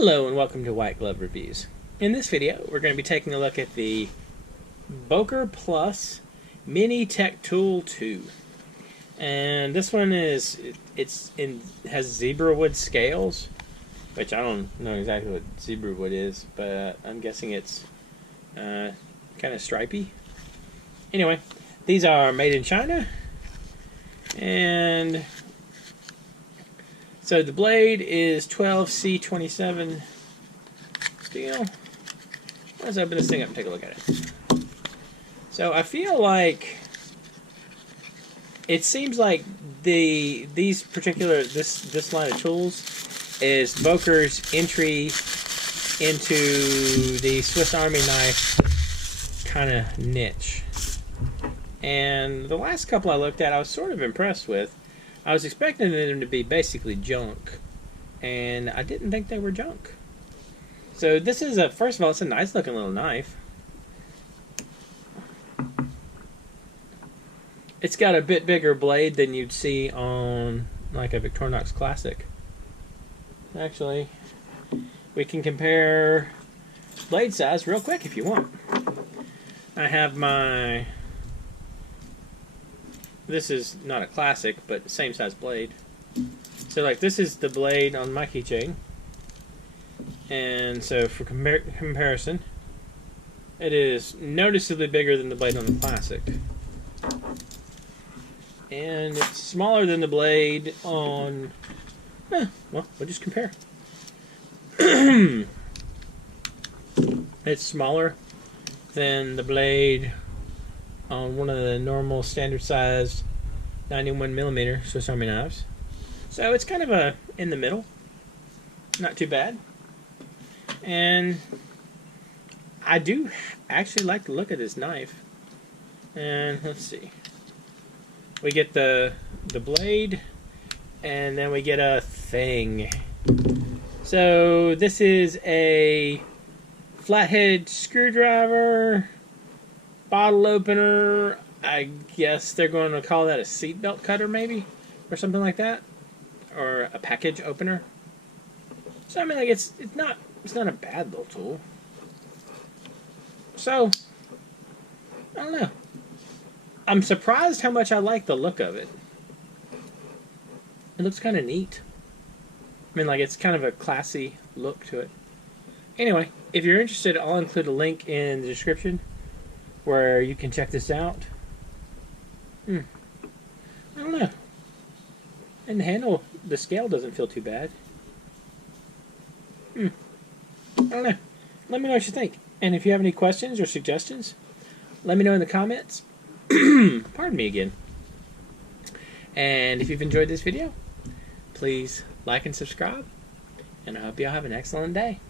Hello and welcome to White Glove Reviews. In this video, we're going to be taking a look at the Boker Plus Mini Tech Tool 2. And this one has Zebrawood scales, which I don't know exactly what Zebrawood is, but I'm guessing it's kind of stripy. Anyway, these are made in China, and so the blade is 12C27 steel. Let's open this thing up and take a look at it. So I feel like it seems like this line of tools is Boker's entry into the Swiss Army knife kind of niche. And the last couple I looked at, I was sort of impressed with. I was expecting them to be basically junk, and I didn't think they were junk. So this is first of all, it's a nice looking little knife. It's got a bit bigger blade than you'd see on like a Victorinox Classic. Actually, we can compare blade size real quick if you want. I have my... This is not a Classic, but same size blade. So like this is the blade on my keychain. And so for comparison, it is noticeably bigger than the blade on the Classic. And it's smaller than the blade on... well, we'll just compare. It's smaller than the blade on one of the normal standard size 91mm Swiss Army knives. So it's kind of in the middle. Not too bad. And I do actually like the look of this knife. And let's see. We get the blade, and then we get a thing. So this is a flathead screwdriver, bottle opener. I guess they're going to call that a seatbelt cutter, maybe, or something like that, or a package opener. So I mean, like it's not a bad little tool. So I don't know. I'm surprised how much I like the look of it. It looks kind of neat. I mean, like it's kind of a classy look to it. Anyway, if you're interested, I'll include a link in the description where you can check this out. I don't know. And the handle, the scale doesn't feel too bad. I don't know. Let me know what you think. And if you have any questions or suggestions, let me know in the comments. Pardon me again. And if you've enjoyed this video, please like and subscribe. And I hope y'all have an excellent day.